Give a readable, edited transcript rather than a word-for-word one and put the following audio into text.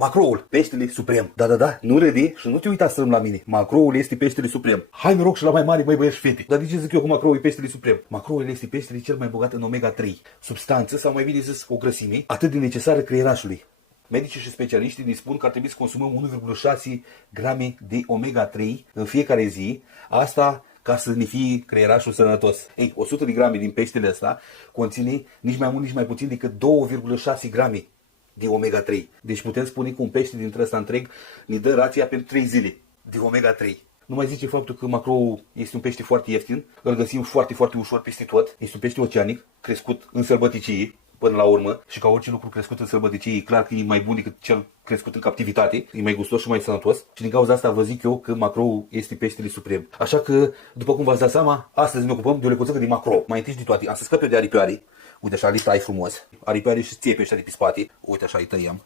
Macroul, peștele suprem. Da, nu râde și nu te uita strâm la mine. Macroul este peștele suprem. Hai noroc și la mai mare, băieți și fete. Dar de ce zic eu că macroul e peștele suprem? Macroul este peștele cel mai bogat în omega-3. Substanță, sau mai bine zis, o grăsime, atât de necesară creierașului. Medicii și specialiștii ne spun că ar trebui să consumăm 1,6 grame de omega-3 în fiecare zi. Asta ca să ne fie creierașul sănătos. Ei, 100 de grame din peștele ăsta conține nici mai mult, nici mai puțin decât 2,6 grame de omega-3. Deci putem spune că un pește dintre ăsta întreg ne dă rația pentru 3 zile de omega-3. Nu mai zice faptul că macroul este un pește foarte ieftin, îl găsim foarte, foarte ușor peste tot. Este un pește oceanic, crescut în sălbăticie, până la urmă, și ca orice lucru crescut în sălbăticie, e clar că e mai bun decât cel crescut în captivitate, e mai gustos și mai sănătos. Și din cauza asta vă zic eu că macroul este peștele suprem. Așa că, după cum v-ați dat seama, astăzi ne ocupăm de o lecuțică de macrou. Mai întâi de toate, am să scăp eu de aripioare. Uite așa, îi tai frumos. Aripioare și țiepe ăștia de pe spate. Uite așa, îi tăiem.